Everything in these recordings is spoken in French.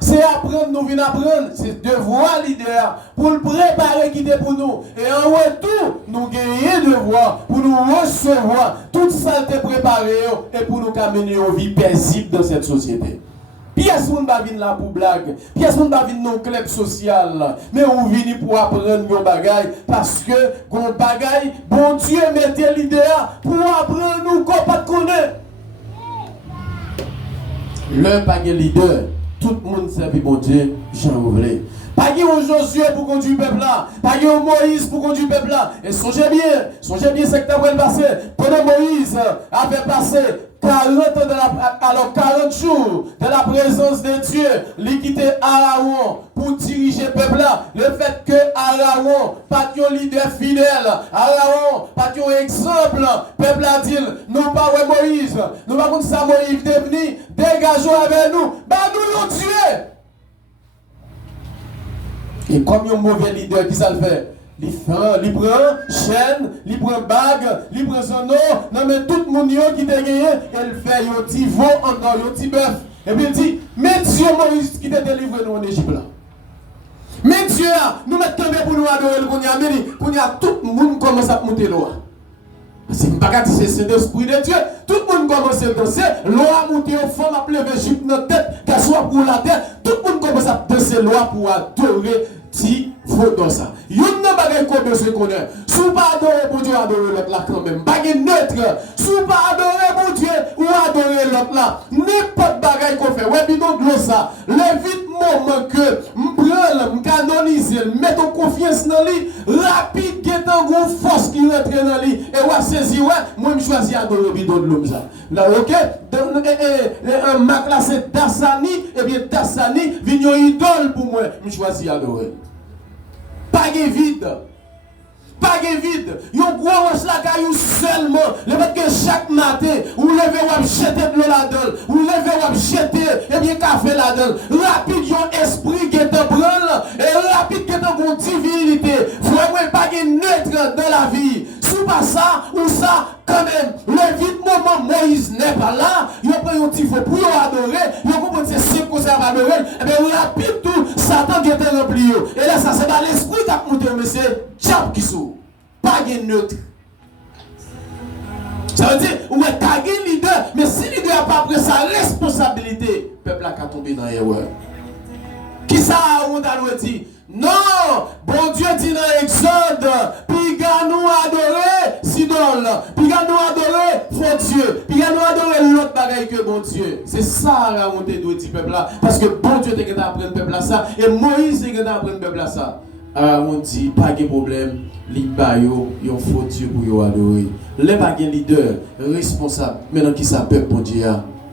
C'est apprendre, nous venons apprendre. C'est devoir leader pour le préparer qui est pour nous. Et en retour, nous gagnons devoir pour nous recevoir toute ça qui est préparé et pour nous mener une vie paisible dans cette société. Pièce moun ba vin là pour blague, pièce moun ba vin non club social, mais on vient pour apprendre nos bagailles parce que gon bagaille, bon Dieu mettez leader pour apprendre nous qu'on pas connaître. Le pas leader, tout le monde servi bon Dieu, Jean voulait. Pas un Josué pour conduire le peuple là, pas un Moïse pour conduire le peuple là. Et songez bien ce que tu as passé. Pendant Moïse avait passé 40 jours de la présence de Dieu, il quittait Aaron pour diriger le peuple là. Le fait que Aaron, pas un leader fidèle, Aaron, pas un exemple, le peuple a dit, nous pas Moïse, nous pas comme ça Moïse est venu, dégageons avec nous, bah nous nous tuer. Et comme un mauvais leader, qui ça le fait? Il prend chaîne, il prend bague, il prend son nom, non mais tout le monde qui t'a gagné, il fait un petit veau encore, un petit bœuf. Et puis il dit, mais Dieu Moïse qui t'a délivré nous en Égypte là. Mais Dieu, nous mettons tombé pour nous adorer, qu'on y a tout le monde commence à monter l'eau. C'est pas qu'à dire c'est l'esprit de Dieu. Tout le monde commence à danser, l'eau a monté au fond, a levé Égypte dans la tête, qu'elle soit pour la terre. Tout le monde commence à danser l'eau pour adorer. Si faut dans ça. Yon n'a pas de besoin qu'on ait. Si vous pas adorer pour Dieu, adorer l'autre là quand même. Pas de neutre. Si vous pas adorer pour Dieu, ou adorer l'autre là. N'importe bagaille qu'on fait. Ouais, bidon de ça. Le vite moment que m'prend, m'canonise, mettons confiance dans lui, rapide, qui est en gros force qui rentre dans lui. Et ouais, saisi, ouais, moi je choisis adorer bidon de l'homme ça. Là, ok? Ma classe c'est Dassani, et bien Dassani, vignon idole pour moi. Je choisis adorer. Pas de vide. Pas de vide. Yon gros roche la caillou seulement. Le fait que chaque matin, vous levez ou jeter de l'eau là-dedans. Vous levez ou jeter, et bien café là-dedans. Rapide, yon esprit qui est en branle. Et rapide qui est en divinité. Vraiment pas de neutre dans la vie. Si pas ça, ou ça, quand même, le vite moment Moïse n'est pas là, il prend un petit feu pour adorer, il comprend que c'est simple qu'on s'est adorer, et bien rapide tout, Satan qui était rempli. Et là, ça c'est dans l'esprit qui a monté, mais c'est diable qui s'ouvre. Pas de neutre. Ça veut dire, ouais, t'as un leader, mais si le leader n'a pas pris sa responsabilité, le peuple a tombé dans l'erreur. Qui ça on a dit? Non, bon Dieu dit dans Exode, puis nous adorer Sidon, puis nous adorer faux Dieu, puis nous adorer l'autre bagaille que bon Dieu. C'est ça la montée de dit peuple là, parce que bon Dieu t'a apprendre peuple là ça, et Moïse t'a apprendre peuple là ça. On dit pas de problème, l'imbayo, yon faux Dieu pour yon adorer. Les pas de leader responsable, maintenant qui s'appelle bon Dieu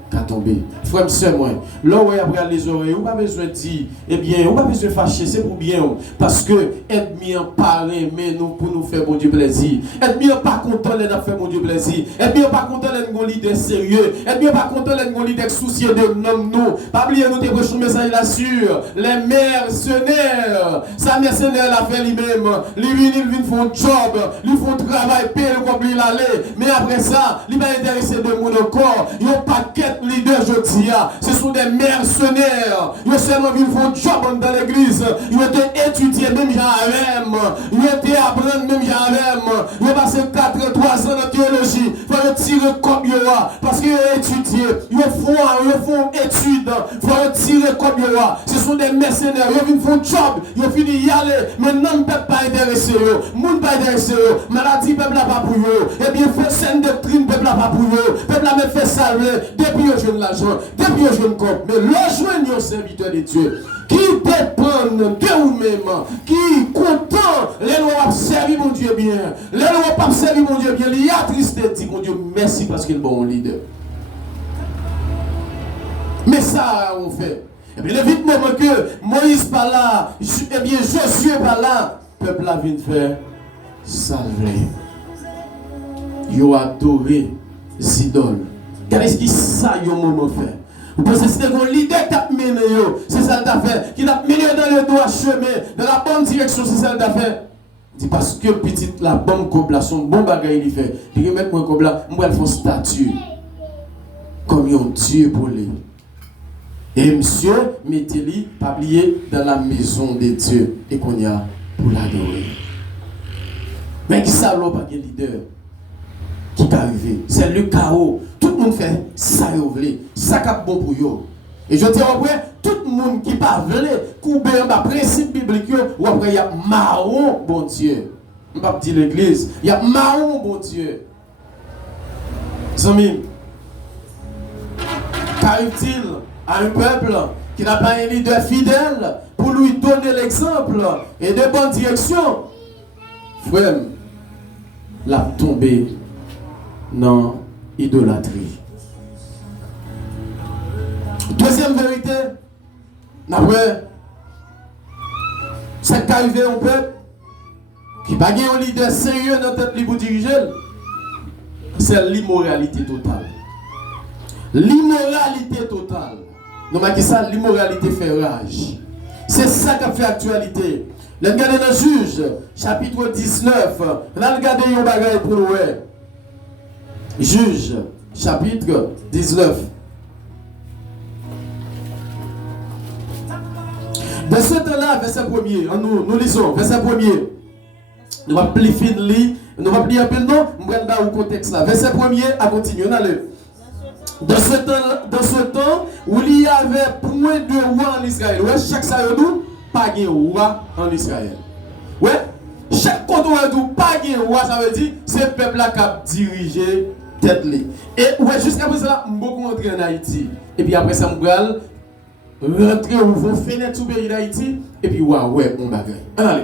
qu'à tomber. Frère, c'est moi. Là où après les oreilles, on n'a pas besoin de dire, eh bien, on n'a pas besoin de fâcher, c'est pour bien. Parce que être bien parler, mais nous pour nous faire bon Dieu plaisir. Être bien pas content de faire bon Dieu plaisir. Être bien pas content de nous leader sérieux. Être bien pas content de nous leader soucieux de nous. Pas oublier nous te un message là-sur. Les mercenaires. Ça mercenaire l'a fait lui-même. Lui vient faire un job. Lui font un travail, payer comme il allait. Mais après ça, il va intéresser de mon corps. Il n'y a pas de leader jeudi, ce sont des mercenaires. Ils seulement vu un job dans l'église. Ils ont été étudiés même j'avais. Ils ont été apprendre même j'avais. Ils ont passé 3 ans de théologie. Il faut tirer comme ils ont. Parce qu'ils ont étudié. Ils font études. Il faut tirer comme ils ont. Ce sont des mercenaires. Ils ont fait un job. Ils ont fini d'y aller. Maintenant, ne peut pas intéresser eux. Monde pas intéressé eux. Maladie, peuple n'a pas pour eux. Et bien, fait scène doctrine, peuple n'a pas pour eux. Peuple n'a même fait salver. Depuis je jeune l'argent, depuis je jeune compte, mais rejoignez un serviteur de Dieu qui dépend de vous-même, qui est content, les lois pas servir mon Dieu bien, les lois pas servir mon Dieu bien, il y a triste dit mon Dieu merci parce qu'il est bon leader. Mais ça on fait. Et bien le vite moment que Moïse par là, et bien Josué par là, le peuple a venu faire salver. Il a adoré Sidon. Qu'est-ce qui ça y a un moment fait? Vous pensez que c'est un leader qui a mené, c'est ça qu'il a fait, qui a mené dans le droit chemin, dans la bonne direction, c'est ça qu'il a fait. C'est parce que petite la bonne couple, son bon bagage il fait. Il remet mon couple là, moi elle fait statue comme un Dieu pour lui. Et monsieur, mettez-lui, pas oublier, dans la maison de Dieu. Et qu'on y a pour l'adorer. Mais qui ça, l'on pas de leader qui est arrivé? C'est le chaos. Tout le monde fait ça, vous voulez. Ça qui est bon pour vous. Et je te dis après, tout le monde qui pas voulu, couper un principe biblique, ou après il y a marron, bon Dieu. Je ne vais pas dire l'église. Il y a marron, bon Dieu. Zami, qu'arrive-t-il à un peuple qui n'a pas un leader fidèle pour lui donner l'exemple et de bonne direction? Frère, la tombée dans l'idolâtrie. Deuxième vérité, après, c'est qu'arrivé un peuple qui n'a pas un leader sérieux dans la tête pour diriger, c'est l'immoralité totale. L'immoralité totale. Nous avons dit ça, l'immoralité fait rage. C'est ça qui a fait actualité. Regardez dans Juge, chapitre 19. Regardez un bagage pour nous. Juge, chapitre 19. Dans ce temps-là, verset 1er, nous lisons, verset 1er. Nous allons plier nous allons plier un peu le nom, nous allons dans le contexte là. Verset 1er, à continuer. Dans ce temps où il y avait point de roi en Israël. Ouais, chaque saïdou, pas de roi en Israël. Ouais, chaque côté où pas de roi, ça veut dire c'est le peuple là qui a dirigé tête. Et ouais, jusqu'à présent, beaucoup rentré en Haïti. Et puis après ça, nous allons rentrer au vos fenêtres sous le pays d'Haïti. Et puis ouais, on bagaille. Allez.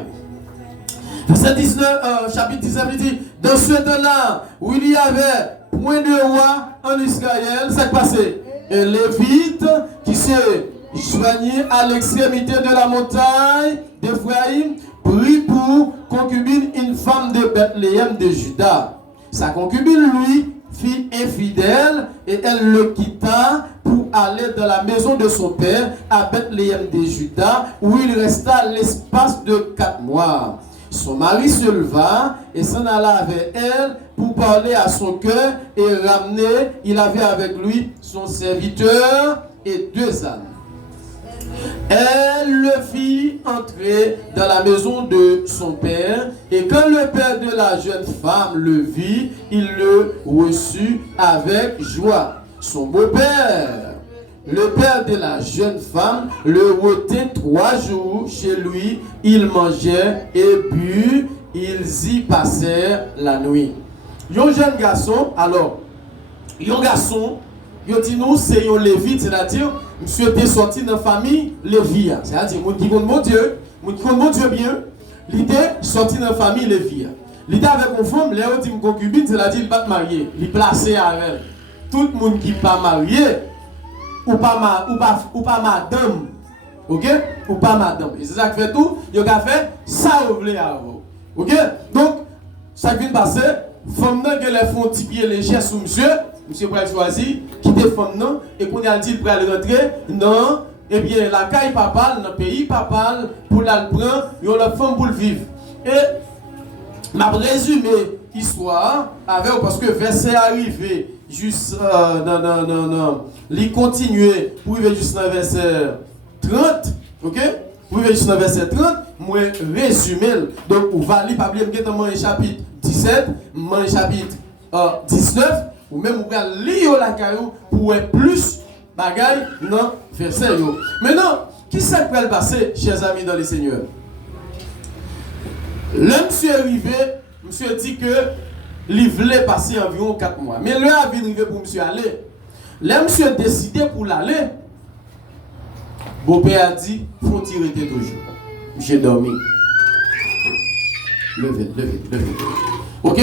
Verset 19, chapitre 19, il dit, dans ce temps-là où il y avait point de roi en Israël, c'est passé. Et Lévite qui s'est joigné à l'extrémité de la montagne d'Ephraïm, prit pour concubine une femme de Bethléem de Juda. Sa concubine, lui, fut infidèle et elle le quitta pour aller dans la maison de son père à Bethléem de Juda, où il resta l'espace de 4 mois. Son mari se leva et s'en alla avec elle pour parler à son cœur et ramener, il avait avec lui son serviteur et 2 ânes. Elle le fit entrer dans la maison de son père et quand le père de la jeune femme le vit, il le reçut avec joie. Son beau-père, le père de la jeune femme, le retint 3 jours chez lui. Ils mangeaient et bu, ils y passèrent la nuit. Un jeune garçon, alors, un garçon, il dit nous, c'est un lévite, c'est-à-dire, monsieur était sorti dans la famille Lévi. C'est-à-dire, mon qui compte mon Dieu bien, il était sorti dans la famille Lévi. Il était avec une femme, Léo dit concubine, c'est-à-dire, il va marier, il placé avec elle. Tout le monde qui n'est pas marié, ou pas madame, ok? Ou pas madame. Et c'est ça qui fait tout, il a fait ça vous voulez avant. Ok? Donc, ça qui vient de passer, femme nan qui les font petit pied léger sous monsieur pour choisir, quitter femme nan, et qu'on a dit pour aller rentrer, non, eh bien la caille papa, dans le pays papa, pour la prendre, il y a la femme pour le vivre. Et, m'a résumé l'histoire avec, parce que verset arrivé, juste il continuer pour arriver juste dans verset 30, ok? Pour arriver juste dans verset 30, moi résumer. Donc on va lire pas oublier dans le chapitre 17, dans le chapitre 19, ou même on va lire la caillou pour être plus bagaille dans verset yo. Maintenant, qui s'est pas passer, chers amis dans le Seigneur? L'homme monsieur arrivé, monsieur dit que il voulait passer environ 4 mois. Mais l'heure a arrivé pour monsieur aller. Là, monsieur a décidé pour l'aller. Beau-père a dit, faut tirer toujours. J'ai dormi. Levez. Ok?